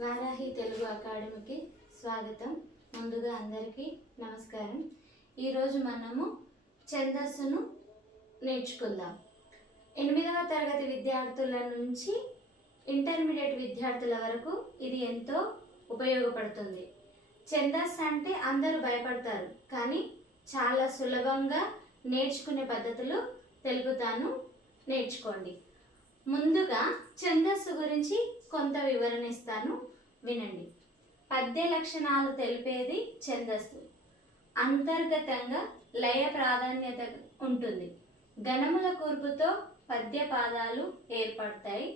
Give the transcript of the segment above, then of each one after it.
వారాహి తెలుగు అకాడమీకి స్వాగతం. ముందుగా అందరికీ నమస్కారం. ఈరోజు మనము ఛందస్సును నేర్చుకుందాం. 8వ తరగతి విద్యార్థుల నుంచి ఇంటర్మీడియట్ విద్యార్థుల వరకు ఇది ఎంతో ఉపయోగపడుతుంది. ఛందస్సు అంటే అందరూ భయపడతారు, కానీ చాలా సులభంగా నేర్చుకునే పద్ధతులు తెలుపుతాను, నేర్చుకోండి. ముందుగా ఛందస్సు గురించి కొంత వివరణ ఇస్తాను, వినండి. పద్య లక్షణాలు తెలిపేది ఛందస్సు. అంతర్గతంగా లయ ప్రాధాన్యత ఉంటుంది. గణముల కూర్పుతో పద్య పాదాలు ఏర్పడతాయి.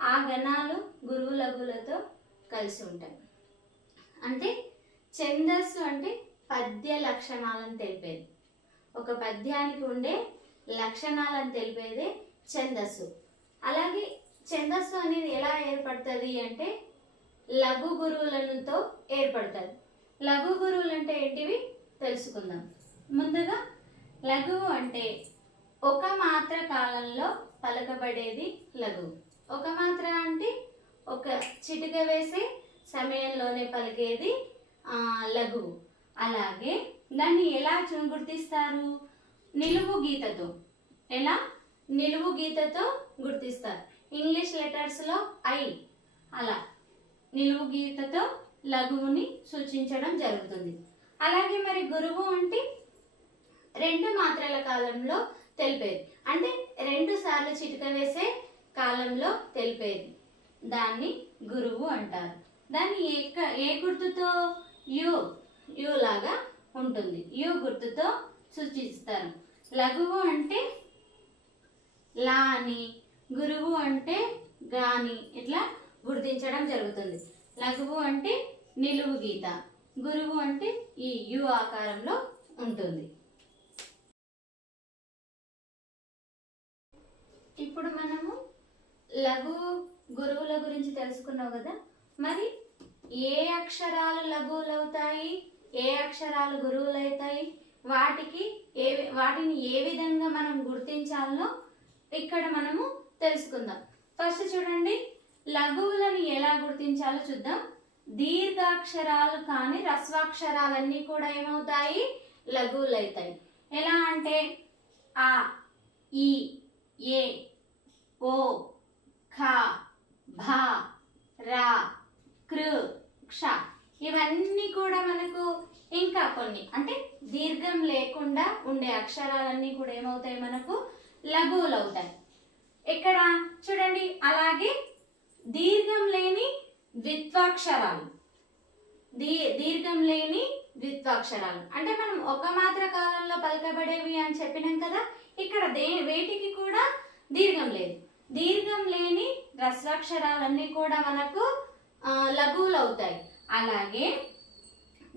ఆ గణాలు గురువు లఘువులతో కలిసి ఉంటాయి. అంటే ఛందస్సు అంటే పద్య లక్షణాలను తెలిపేది. ఒక పద్యానికి ఉండే లక్షణాలను తెలిపేదే ఛందస్సు. అలాగే ఛందస్సు అనేది ఎలా ఏర్పడుతుంది అంటే లఘు గురువులతో ఏర్పడుతుంది. లఘు గురువులు అంటే ఏంటివి తెలుసుకుందాం. ముందుగా లఘువు అంటే ఒక మాత్ర కాలంలో పలకబడేది లఘువు. ఒక మాత్ర అంటే ఒక చిటిక వేసే సమయంలోనే పలికేది లఘువు. అలాగే దాన్ని ఎలా గుర్తిస్తారు? నిలువు గీతతో. ఎలా? నిలువు గీతతో గుర్తిస్తారు. ఇంగ్లీష్ లెటర్స్లో ఐ, అలా నిలువు గీతతో లఘువుని సూచించడం జరుగుతుంది. అలాగే మరి గురువు అంటే 2 మాత్రల కాలంలో తెలిపేది. అంటే 2 సార్లు చిటిక వేసే కాలంలో తెలిపేది. దాన్ని గురువు అంటారు. దాన్ని ఏ గుర్తుతో? యు లాగా ఉంటుంది. యు గుర్తుతో సూచిస్తారు. లఘువు అంటే లా అని, గురువు అంటే గాని ఇట్లా గుర్తించడం జరుగుతుంది. లఘువు అంటే నిలువు గీత, గురువు అంటే ఈ యు ఆకారంలో ఉంటుంది. ఇప్పుడు మనము లఘు గురువుల గురించి తెలుసుకున్నావు కదా. మరి ఏ అక్షరాలు లఘువులు అవుతాయి, ఏ అక్షరాలు గురువులు అవుతాయి, వాటిని ఏ విధంగా మనం గుర్తించాలో ఇక్కడ మనము తెలుసుకుందాం. ఫస్ట్ చూడండి, లఘువులను ఎలా గుర్తించాలో చూద్దాం. దీర్ఘాక్షరాలు కానీ హ్రస్వాక్షరాలన్నీ కూడా ఏమవుతాయి? లఘువులు అవుతాయి. ఎలా అంటే ఆ, ఈ, ఏ, ఓ, ఖ, భ, రా, కృ, క్ష ఇవన్నీ కూడా మనకు ఇంకా కొన్ని అంటే దీర్ఘం లేకుండా ఉండే అక్షరాలన్నీ కూడా ఏమవుతాయి? మనకు లఘువులు అవుతాయి. ఇక్కడ చూడండి. అలాగే దీర్ఘం లేని ద్విత్వాక్షరాలు. దీర్ఘం లేని ద్విత్వాక్షరాలు అంటే మనం ఒక మాత్ర కాలంలో పలకబడేవి అని చెప్పినాం కదా. ఇక్కడ వేటికి కూడా దీర్ఘం లేదు. దీర్ఘం లేని హ్రస్వాక్షరాలన్నీ కూడా మనకు లఘువులు అవుతాయి. అలాగే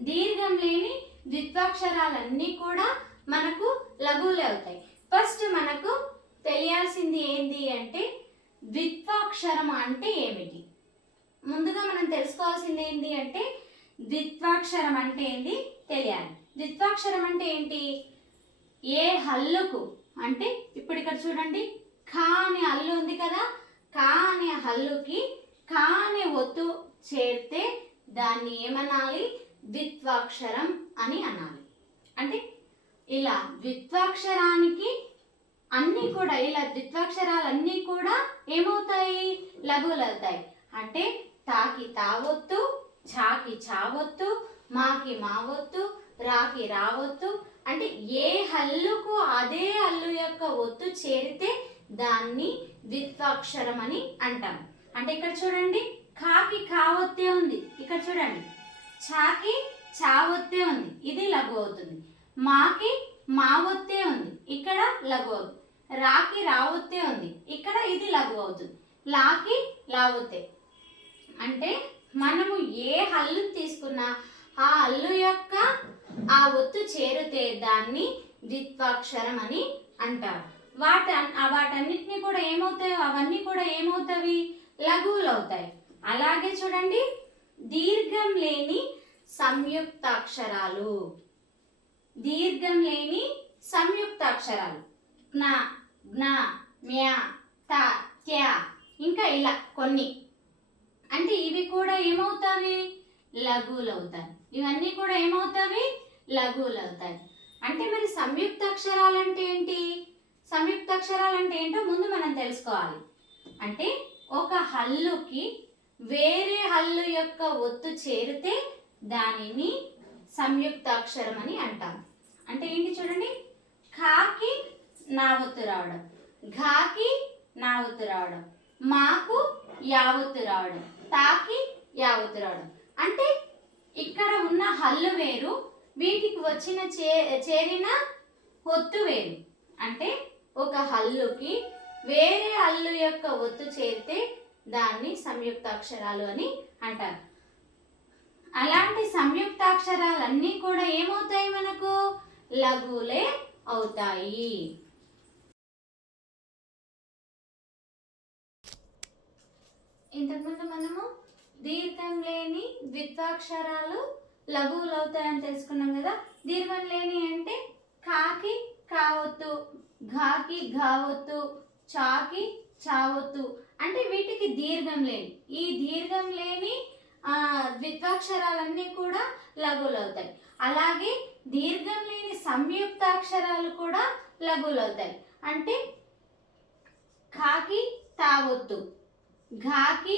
దీర్ఘం లేని ద్విత్వాక్షరాలన్నీ కూడా మనకు లఘువులే అవుతాయి. ఫస్ట్ మనకు తెలియాల్సింది ఏంటి అంటే ద్విత్వాక్షరం అంటే ఏమిటి? ముందుగా మనం తెలుసుకోవాల్సింది ఏంటి అంటే ద్విత్వాక్షరం అంటే ఏంటి తెలియాలి. ద్విత్వాక్షరం అంటే ఏంటి? ఏ హల్లుకు అంటే ఇప్పుడు ఇక్కడ చూడండి, ఖ అనే హల్లు ఉంది కదా. ఖ అనే హల్లుకి ఖ అనే ఒత్తు చేరితే దాన్ని ఏమనాలి? ద్విత్వాక్షరం అని అనాలి. అంటే ఇలా ద్విత్వాక్షరానికి అన్నీ కూడా ఇలా ద్విత్వాక్షరాలన్నీ కూడా ఏమవుతాయి? లఘువులు అవుతాయి. అంటే తాకి తావొత్తు, ఛాకి ఛావొత్తు, మాకి మావొత్తు, రాకి రావొత్తు. అంటే ఏ హల్లుకు అదే హల్లు యొక్క ఒత్తు చేరితే దాన్ని ద్విత్వాక్షరం అని అంటాం. అంటే ఇక్కడ చూడండి, ఖాకి ఖావొత్తే ఉంది. ఇక్కడ చూడండి, ఛాకి ఛావొత్తే ఉంది. ఇది లఘు అవుతుంది. మాకి మావొత్తే ఉంది. ఇక్కడ లఘు అవుతుంది. రాకి రావొత్తే ఉంది. ఇక్కడ ఇది లఘు అవుతుంది. లాకి లావొత్తే. అంటే మనము ఏ హల్లు తీసుకున్నా ఆ హల్లు యొక్క ఆ ఒత్తు చేరితే దాన్ని ద్విత్వాక్షరం అని అంటారు. వాటన్నిటిని కూడా ఏమవుతాయో అవన్నీ కూడా ఏమవుతాయి? లఘువులు అవుతాయి. అలాగే చూడండి, దీర్ఘం లేని సంయుక్తాక్షరాలు. దీర్ఘం లేని సంయుక్తాక్షరాలు జ్ఞ, జ్ఞ, మ్య, త, త్య ఇంకా ఇలా కొన్ని. అంటే ఇవి కూడా ఏమవుతాయి, లఘువులు అవుతాయి. ఇవన్నీ కూడా ఏమవుతాయి, లఘువులు అవుతాయి. అంటే మరి సంయుక్త అక్షరాలు అంటే ఏంటి, సంయుక్త అక్షరాలు అంటే ఏంటో ముందు మనం తెలుసుకోవాలి. అంటే ఒక హల్లుకి వేరే హల్లు యొక్క ఒత్తు చేరితే దానిని సంయుక్త అక్షరం అని అంటాం. అంటే ఏంటి చూడండి, ఖాకి నా ఒత్తు రావడం, ఘాకి నా ఒత్తు రావడం, మాకు యావత్తు రావడం, తాకి యావత్తు రావడం. అంటే ఇక్కడ ఉన్న హల్లు వేరు, వీటికి వచ్చిన చేరిన ఒత్తు వేరు. అంటే ఒక హల్లుకి వేరే హల్లు యొక్క ఒత్తు చేరితే దాన్ని సంయుక్తాక్షరాలు అని అంటారు. అలాంటి సంయుక్తాక్షరాలన్నీ కూడా ఏమవుతాయి, మనకు లఘువులే అవుతాయి. ఇంతకుముందు మనము దీర్ఘం లేని ద్విత్వాక్షరాలు లఘువులు అవుతాయని తెలుసుకున్నాం కదా. దీర్ఘం లేని అంటే కాకి కావత్తు, ఘాకి ఘావత్తు, చాకి చావత్తు. అంటే వీటికి దీర్ఘం లేని, ఈ దీర్ఘం లేని ద్విత్వాక్షరాలన్నీ కూడా లఘువులు అవుతాయి. అలాగే దీర్ఘం లేని సంయుక్తాక్షరాలు కూడా లఘువులు అవుతాయి. అంటే ఖాకి తావొత్తు, ఘాకి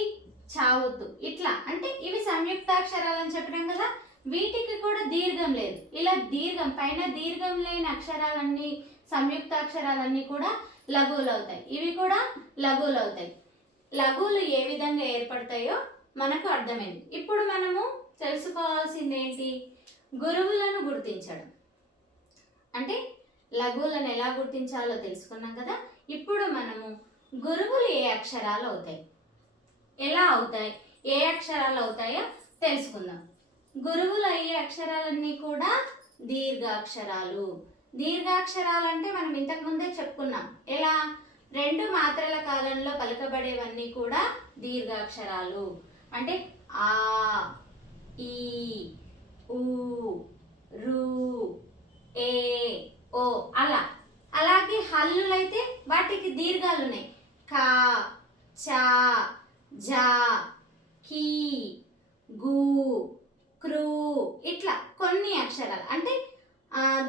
చావొత్తు, ఇట్లా. అంటే ఇవి సంయుక్తాక్షరాలు అని చెప్పడం కదా. వీటికి కూడా దీర్ఘం లేదు. ఇలా దీర్ఘం పైన దీర్ఘం లేని అక్షరాలన్నీ సంయుక్తాక్షరాలన్నీ కూడా లఘువులు అవుతాయి. ఇవి కూడా లఘువులు అవుతాయి. లఘువులు ఏ విధంగా ఏర్పడతాయో మనకు అర్థమైంది. ఇప్పుడు మనము తెలుసుకోవాల్సింది ఏంటి, గురువులను గుర్తించడం. అంటే లఘువులను ఎలా గుర్తించాలో తెలుసుకున్నాం కదా. ఇప్పుడు మనము గురువులు ఏ అక్షరాలు అవుతాయి, ఎలా అవుతాయి, ఏ అక్షరాలు అవుతాయో తెలుసుకుందాం. గురువులు అయ్యే అక్షరాలన్నీ కూడా దీర్ఘాక్షరాలు. దీర్ఘాక్షరాలు అంటే మనం ఇంతకు ముందే చెప్పుకున్నాం. ఎలా, రెండు మాత్రల కాలంలో పలుకబడేవన్నీ కూడా దీర్ఘాక్షరాలు. అంటే ఆ, ఈ, ఊ, రు, ఏ, ఓ, అలా. అలాగే హల్లులైతే వాటికి దీర్ఘాలు ఉన్నాయి. కా, చా, జా, కీ, గు, క్రూ, ఇట్లా కొన్ని అక్షరాలు. అంటే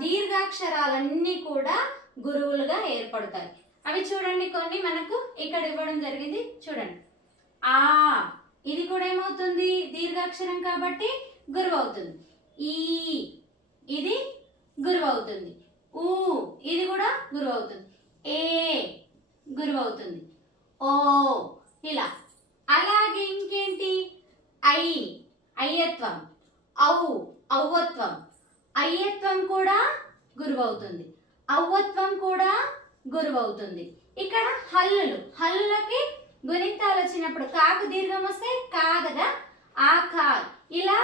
దీర్ఘాక్షరాలన్నీ కూడా గురువులుగా ఏర్పడతాయి. అవి చూడండి, కొన్ని మనకు ఇక్కడ ఇవ్వడం జరిగింది. చూడండి, ఆ, ఇది కూడా ఏమవుతుంది, దీర్ఘాక్షరం కాబట్టి గురువు అవుతుంది. ఈ, ఇది గురువు అవుతుంది. ఊ, ఇది కూడా గురువు అవుతుంది. ఏ, గురువు అవుతుంది. ఓ, ఇలా. అలాగే ఇంకేంటి, ఐ, అయ్యత్వం, ఔ, ఔవత్వం. అయ్యత్వం కూడా గురువు అవుతుంది, ఔవత్వం కూడా గురువు అవుతుంది. ఇక్కడ హల్లులు, హల్లులకి గుణింతాలు వచ్చినప్పుడు కాకు దీర్ఘం వస్తే కా కదా, ఆ కా. ఇలా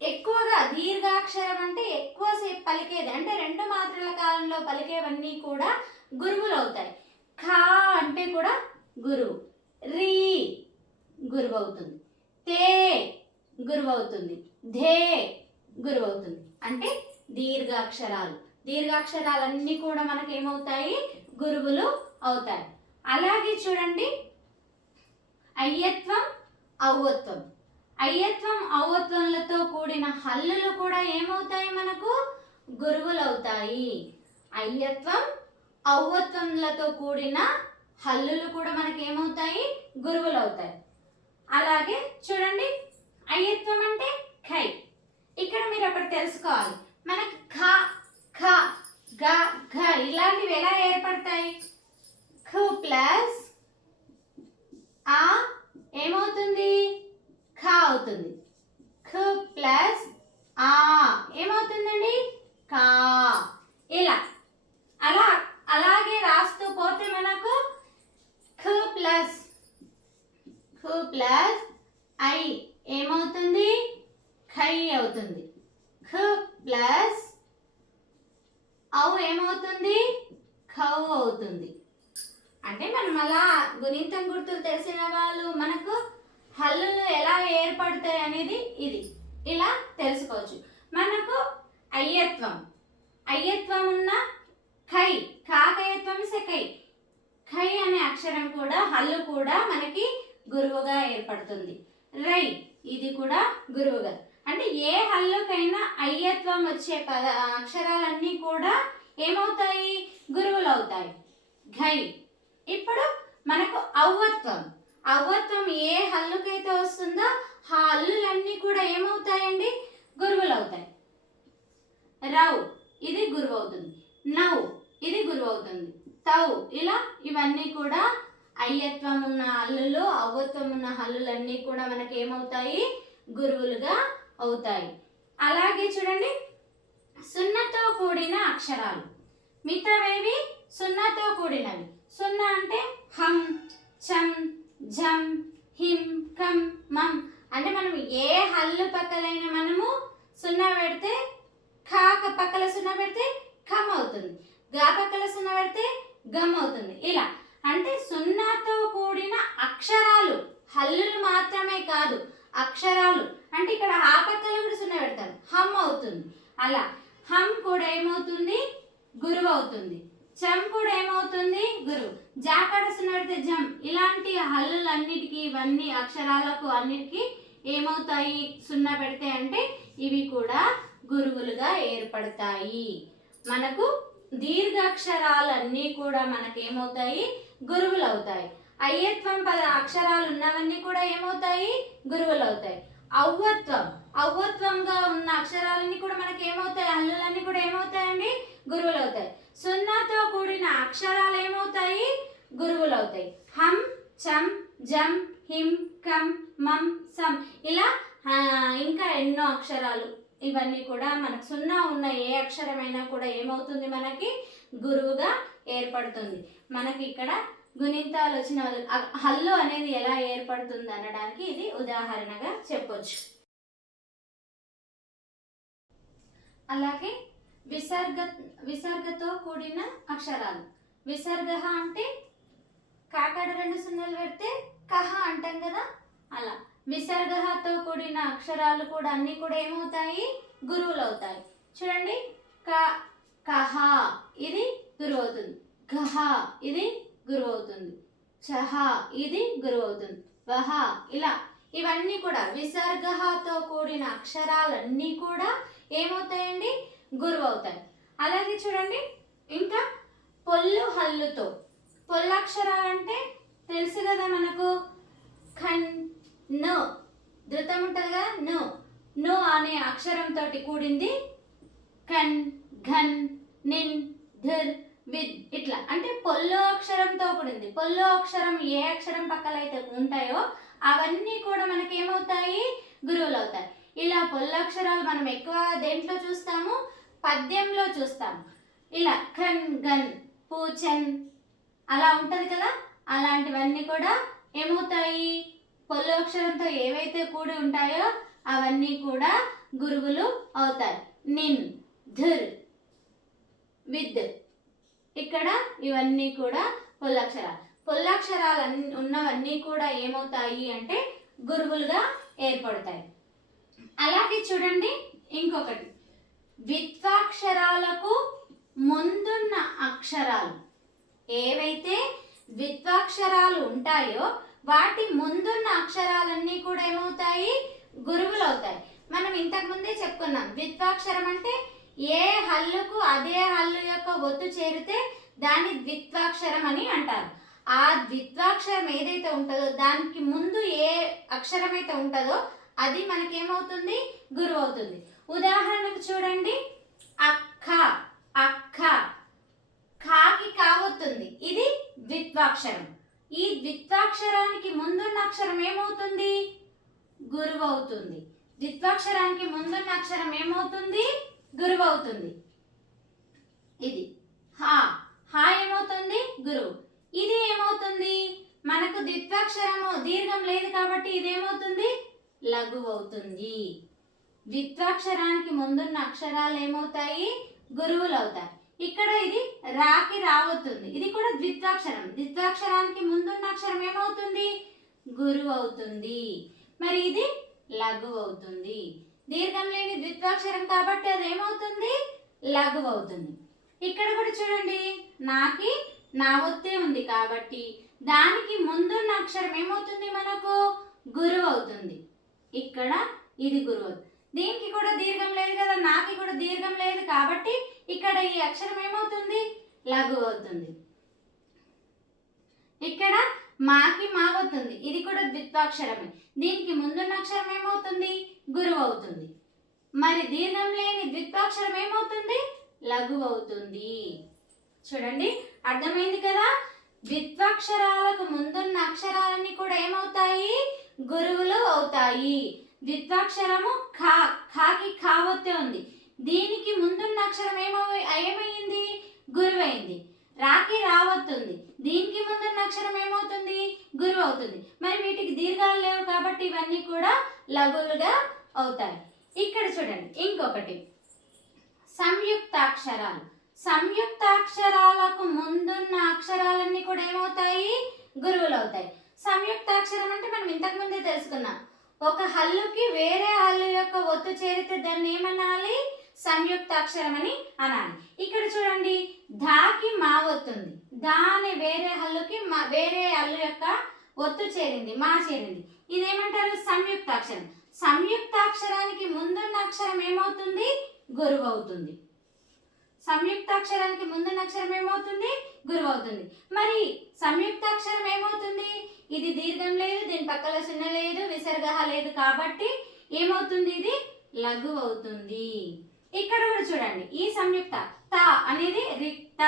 ఎక్కువగా దీర్ఘాక్షరం అంటే ఎక్కువసేపు పలికేది, అంటే రెండు మాత్రల కాలంలో పలికేవన్నీ కూడా గురువులు అవుతాయి. ఖా అంటే కూడా గురువు, రీ గురువు అవుతుంది, తే గురువు అవుతుంది, ధే గురువు అవుతుంది. అంటే దీర్ఘాక్షరాలు, దీర్ఘాక్షరాలన్నీ కూడా మనకి ఏమవుతాయి, గురువులు అవుతాయి. అలాగే చూడండి, అయ్యత్వం, ఔవత్వం. అయ్యత్వం, ఔవత్వంలతో కూడిన హల్లులు కూడా ఏమవుతాయి, మనకు గురువులు అవుతాయి. అయ్యత్వం, ఔవత్వంలతో కూడిన హల్లులు కూడా మనకి ఏమవుతాయి, గురువులు అవుతాయి. అలాగే చూడండి, అయ్యత్వం అంటే ఖై. ఇక్కడ మీరు ఒకటి తెలుసుకోవాలి, మనకు ఖ, ఖ, గ, ఘ ఇలాంటివి ఎలా ఏర్పడతాయి, ఖ ప్లస్ ఆ ఏమవుతుంది, ఖ అవుతుంది. ఖ ప్లస్ ఆ ఏమవుతుందండి, కా. ఇలా అలాగే రాస్తూ పోతే మనకు ఖ ప్లస్ ఐ ఏమవుతుంది, ఖై అవుతుంది. ఖ ప్లస్ ఔ ఏమవుతుంది, ఖౌ అవుతుంది. అంటే మనం అలా గుణింతం గుర్తులు తెలిసిన వాళ్ళు మనకు హల్లులు ఎలా ఏర్పడతాయి అనేది ఇది ఇలా తెలుసుకోవచ్చు. మనకు అయ్యత్వం ఉన్న ఖై, కాకయత్వం ఇసే ఖై. ఖై అనే అక్షరం కూడా, హల్లు కూడా మనకి గురువుగా ఏర్పడుతుంది. రై ఇది కూడా గురువుగా. అంటే ఏ హల్లుకైనా అయ్యత్వం వచ్చే అక్షరాలన్నీ కూడా ఏమవుతాయి? గురువులు అవుతాయి. ఘై. ఇప్పుడు మనకు అవ్వత్వం. అవ్వత్వం ఏ హల్లుకైతే వస్తుందో ఆ హల్లులన్నీ కూడా ఏమవుతాయండి? గురువులు అవుతాయి. రౌ ఇది గురువు అవుతుంది. నౌ ఇది గురువు అవుతుంది. తౌ ఇలా ఇవన్నీ కూడా అయ్యత్వం ఉన్న హల్లులు, అవ్వత్వం ఉన్న హల్లులన్నీ కూడా మనకి ఏమవుతాయి? గురువులుగా అవుతాయి. అలాగే చూడండి, సున్నతో కూడిన అక్షరాలు. మిగతావేవి సున్నతో కూడినవి. సున్నా అంటే హం, చం, జం, హిం, కం, మం. అంటే మనం ఏ హల్లు పక్కలైనా మనము సున్నా పెడితే ఖా పక్కల సున్నా పెడితే ఖమ్ అవుతుంది, గా పక్కల సున్నా పెడితే గమ్ అవుతుంది. ఇలా అంటే సున్నాతో కూడిన అక్షరాలు, హల్లులు మాత్రమే కాదు అక్షరాలు. అంటే ఇక్కడ ఆ పక్కల కూడా సున్నా పెడతారు, హమ్ అవుతుంది. అలా హమ్ కూడా ఏమవుతుంది? గురువు అవుతుంది. చం కూడా ఏమవుతుంది? గురువు. జాకడ సున్నా పెడితే జం. ఇలాంటి హల్లులన్నిటికీ, ఇవన్నీ అక్షరాలకు అన్నిటికీ ఏమవుతాయి సున్నా పెడితే? అంటే ఇవి కూడా గురువులుగా ఏర్పడతాయి. మనకు దీర్ఘాక్షరాలన్నీ కూడా మనకేమవుతాయి? గురువులు అవుతాయి. అయ్యత్వం అక్షరాలు ఉన్నవన్నీ కూడా ఏమవుతాయి? గురువులు అవుతాయి. అవ్వత్వంగా ఉన్న అక్షరాలన్నీ కూడా మనకి ఏమవుతాయి? హల్లులన్నీ కూడా ఏమవుతాయండి? గురువులు అవుతాయి. సున్నాతో కూడిన అక్షరాలు ఏమవుతాయి? గురువులు అవుతాయి. హం, చం, జం, హిం, కం, మం, సం. ఇలా ఇంకా ఎన్నో అక్షరాలు. ఇవన్నీ కూడా మనకు సున్నా ఉన్న ఏ అక్షరమైనా కూడా ఏమవుతుంది? మనకి గురువుగా ఏర్పడుతుంది. మనకి ఇక్కడ గుణింతాలు వచ్చిన హల్లు అనేది ఎలా ఏర్పడుతుంది అనడానికి ఇది ఉదాహరణగా చెప్పొచ్చు. అలాగే విసర్గతో కూడిన అక్షరాలు. విసర్గ అంటే కాకాడ రెండు సున్నాలు పెడితే కహ అంటాం కదా, అలా విసర్గతో కూడిన అక్షరాలు కూడా అన్ని కూడా ఏమవుతాయి? గురువులు అవుతాయి. చూడండి, కహ ఇది గురువు అవుతుంది. గహ ఇది గురువు అవుతుంది. చహ ఇది గురువు అవుతుంది. వహ ఇలా ఇవన్నీ కూడా విసర్గతో కూడిన అక్షరాలన్నీ కూడా ఏమవుతాయండి? గురువు అవుతాయి. అలాగే చూడండి, ఇంకా పొల్లు హల్లుతో. పొల్లక్షరాలు అంటే తెలుసు కదా మనకు, ఖన్, ను ధృతం ఉంటుంది కదా, ను అనే అక్షరంతో కూడింది కన్, ఘన్, నిన్, ధిర్, విద్. ఇట్లా అంటే పొల్లో అక్షరంతో కూడింది. పొల్లో అక్షరం ఏ అక్షరం పక్కలైతే ఉంటాయో అవన్నీ కూడా మనకి ఏమవుతాయి? గురువులు అవుతాయి. ఇలా పొల్లక్షరాలు మనం ఎక్కువ దేంట్లో చూస్తాము? పద్యంలో చూస్తాము. ఇలా ఖన్, గన్, పూచన్ అలా ఉంటది కదా, అలాంటివన్నీ కూడా ఏమవుతాయి? పొల్లు అక్షరంతో ఏవైతే కూడి ఉంటాయో అవన్నీ కూడా గురువులు అవుతాయి. నిన్, ధిర్, విద్. ఇక్కడ ఇవన్నీ కూడా పొల్లక్షరాలు. పొల్లక్షరాలు ఉన్నవన్నీ కూడా ఏమవుతాయి అంటే గురువులుగా ఏర్పడతాయి. అలాగే చూడండి, ఇంకొకటి ద్విత్వాక్షరాలకు ముందున్న అక్షరాలు. ఏవైతే ద్విత్వాక్షరాలు ఉంటాయో వాటి ముందున్న అక్షరాలన్నీ కూడా ఏమవుతాయి? గురువులు అవుతాయి. మనం ఇంతకు ముందే చెప్పుకున్నాం, ద్విత్వాక్షరం అంటే ఏ హల్లుకు అదే హల్లు యొక్క ఒత్తు చేరితే దాన్ని ద్విత్వాక్షరం అని అంటారు. ఆ ద్విత్వాక్షరం ఏదైతే ఉంటుందో దానికి ముందు ఏ అక్షరం అయితే ఉంటుందో అది మనకేమవుతుంది? గురువు అవుతుంది. ఉదాహరణకు చూడండి, అక్క, అక్క, ఖాకి కావొత్తుంది, ఇది ద్విత్వాక్షరం. ఈ ద్విత్వాక్షరానికి ముందున్న అక్షరం ఏమవుతుంది? గురువు అవుతుంది. ద్విత్వాక్షరానికి ముందున్న అక్షరం ఏమవుతుంది? గురువు అవుతుంది. ఇది హా, హా ఏమవుతుంది? గురువు. ఇది ఏమవుతుంది? మనకు ద్విత్వాక్షరము దీర్ఘం లేదు కాబట్టి ఇదేమవుతుంది? లఘువు అవుతుంది. ద్విత్వాక్షరానికి ముందున్న అక్షరాలు ఏమవుతాయి? గురువులు అవుతాయి. ఇక్కడ ఇది రాకి రావవుతుంది, ఇది కూడా ద్విత్వాక్షరం. ద్విత్వాక్షరానికి ముందున్న అక్షరం ఏమవుతుంది? గురువు అవుతుంది. మరి ఇది లఘువు అవుతుంది. దీర్ఘం లేని ద్విత్వాక్షరం కాబట్టి అది ఏమవుతుంది? లఘువు అవుతుంది. ఇక్కడ కూడా చూడండి, నాకి నా ఒత్తే ఉంది కాబట్టి దానికి ముందున్న అక్షరం ఏమవుతుంది మనకు గురువు అవుతుంది. ఇక్కడ ఇది గురువు. దీనికి కూడా దీర్ఘం లేదు కదా, నాకి కూడా దీర్ఘం లేదు కాబట్టి ఇక్కడ ఈ అక్షరం ఏమవుతుంది లఘువు అవుతుంది. ఇక్కడ మాకి మా అవుతుంది, ఇది కూడా ద్విత్వాక్షరమే. దీనికి ముందున్న అక్షరం ఏమవుతుంది గురువు అవుతుంది. మరి దీర్ఘం లేని ద్విత్వాక్షరం ఏమవుతుంది లఘువు అవుతుంది. చూడండి అర్థమైంది కదా. ద్విత్వాక్షరాలకు ముందున్న అక్షరాలన్నీ కూడా ఏమవుతాయి గురువులు అవుతాయి. ద్విత్వాక్షరము ఖా, ఖాకి ఖావొత్తే ఉంది, దీనికి ముందున్న అక్షరం ఏమైంది గురువైంది. రాకి రావత్తుంది, దీనికి ముందున్న అక్షరం ఏమవుతుంది గురువు అవుతుంది. మరి వీటికి దీర్ఘాలు లేవు కాబట్టి ఇవన్నీ కూడా లఘువులుగా అవుతాయి. ఇక్కడ చూడండి ఇంకొకటి సంయుక్తాక్షరాలు. సంయుక్తాక్షరాలకు ముందున్న అక్షరాలన్నీ కూడా ఏమవుతాయి గురువులు అవుతాయి. సంయుక్తాక్షరం అంటే మనం ఇంతకు ముందే తెలుసుకున్నాం. ఒక హల్లుకి వేరే హల్లు యొక్క ఒత్తు చేరితే దాన్ని ఏమనాలి సంయుక్తాక్షరం అని అనాలి. ఇక్కడ చూడండి ధాకి మా వస్తుంది, దా అనే వేరే హల్లుకి వేరే హల్లు యొక్క ఒత్తు చేరింది, మా చేరింది, ఇదేమంటారు సంయుక్తాక్షరం. సంయుక్తాక్షరానికి ముందున్న అక్షరం ఏమవుతుంది గురువు అవుతుంది. సంయుక్తాక్షరానికి ముందున్న అక్షరం ఏమవుతుంది గురువు అవుతుంది. మరి సంయుక్తాక్షరం ఏమవుతుంది, ఇది దీర్ఘం లేదు, దీని పక్కన సున్న లేదు, విసర్గ లేదు కాబట్టి ఏమవుతుంది ఇది లఘువు అవుతుంది. ఇక్కడ కూడా చూడండి ఈ సంయుక్త తా అనేది రిక్త,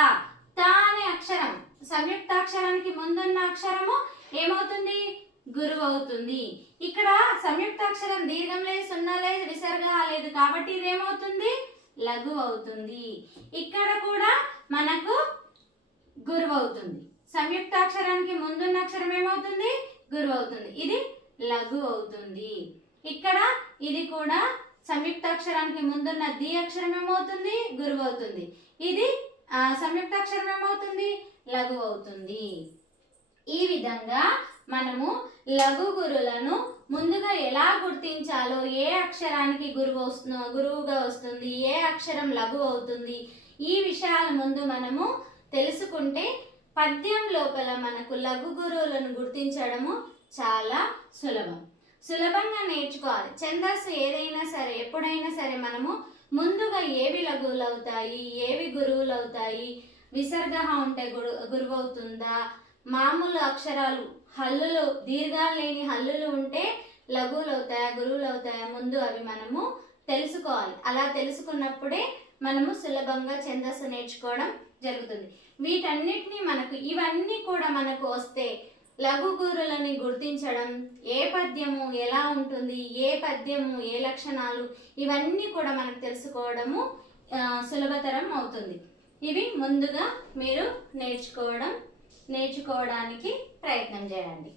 తా అనే అక్షరం సంయుక్తాక్షరానికి ముందున్న అక్షరము ఏమవుతుంది గురువు అవుతుంది. ఇక్కడ సంయుక్తాక్షరం దీర్ఘం లేదు, సున్నా లేదు, విసర్గ లేదు కాబట్టి ఇది ఏమవుతుంది లఘువు అవుతుంది. ఇక్కడ కూడా మనకు గురువు అవుతుంది. సంయుక్తాక్షరానికి ముందున్న అక్షరం ఏమవుతుంది గురువు అవుతుంది, ఇది లఘువు అవుతుంది. ఇక్కడ ఇది కూడా సంయుక్తాక్షరానికి ముందున్న ది అక్షరం ఏమవుతుంది గురువు అవుతుంది, ఇది సంయుక్తాక్షరం ఏమవుతుంది లఘువు అవుతుంది. ఈ విధంగా మనము లఘు గురులను ముందుగా ఎలా గుర్తించాలో, ఏ అక్షరానికి గురువుగా వస్తుంది, ఏ అక్షరం లఘువు అవుతుంది, ఈ విషయాల ముందు మనము తెలుసుకుంటే పద్యం లోపల మనకు లఘు గురువులను గుర్తించడము చాలా సులభంగా నేర్చుకోవాలి. ఛందస్సు ఏదైనా సరే ఎప్పుడైనా సరే మనము ముందుగా ఏవి లఘువులు అవుతాయి, ఏవి గురువులు అవుతాయి, విసర్గ ఉంటే గురువు అవుతుందా, మామూలు అక్షరాలు హల్లులు దీర్ఘాలు లేని హల్లులు ఉంటే లఘువులు అవుతాయా గురువులు అవుతాయా, ముందు అవి మనము తెలుసుకోవాలి. అలా తెలుసుకున్నప్పుడే మనము సులభంగా ఛందస్సు నేర్చుకోవడం జరుగుతుంది. వీటన్నిటిని ఇవన్నీ కూడా మనకు వస్తే లఘు గురులని గుర్తించడం, ఏ పద్యము ఎలా ఉంటుంది, ఏ పద్యము ఏ లక్షణాలు, ఇవన్నీ కూడా మనకు తెలుసుకోవడము సులభతరం అవుతుంది. ఇవి ముందుగా మీరు నేర్చుకోవడానికి ప్రయత్నం చేయండి.